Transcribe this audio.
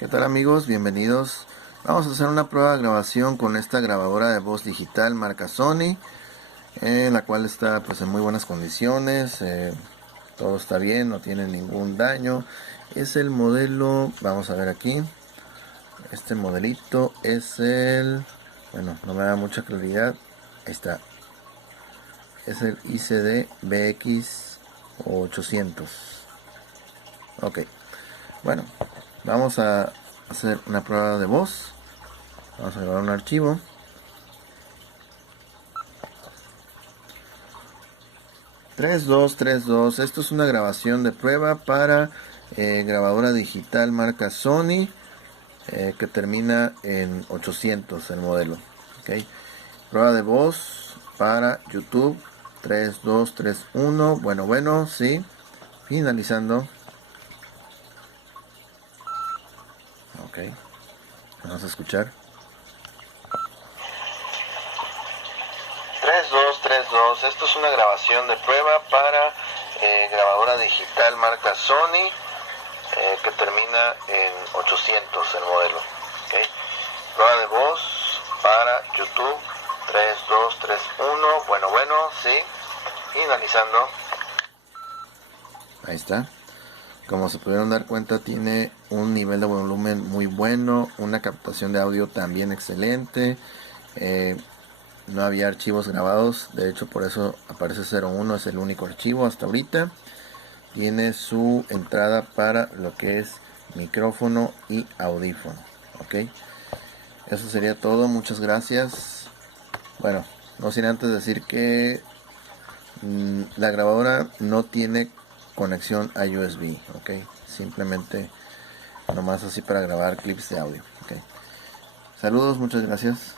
¿Qué tal amigos? Bienvenidos. Vamos a hacer una prueba de grabación con esta grabadora de voz digital marca Sony, la cual está pues en muy buenas condiciones. Todo está bien, no tiene ningún daño. Es el modelo, vamos a ver aquí. Este modelito es el, bueno, no me da mucha claridad. Ahí está. Es el ICD BX 800. Ok. Bueno, vamos a hacer una prueba de voz. Vamos a grabar un archivo. Tres dos. Esto es una grabación de prueba para grabadora digital marca Sony, que termina en 800 el modelo. Okay. Prueba de voz para YouTube. 3 2 3 1. Bueno, sí. Finalizando. Ok. Vamos a escuchar. 3 2. Esto es una grabación de prueba para grabadora digital marca Sony, que termina en 800 el modelo. Okay. Prueba de voz para YouTube. 3 2 3 1. Bueno, sí. Finalizando. Ahí está. Como se pudieron dar cuenta, tiene un nivel de volumen muy bueno, una captación de audio también excelente. No había archivos grabados, de hecho por eso aparece 01, es el único archivo hasta ahorita. Tiene su entrada para lo que es micrófono y audífono. Ok, eso sería todo, muchas gracias. Bueno, no sin antes decir que la grabadora no tiene conexión a USB. Ok, simplemente nomás así para grabar clips de audio. Ok, saludos, muchas gracias.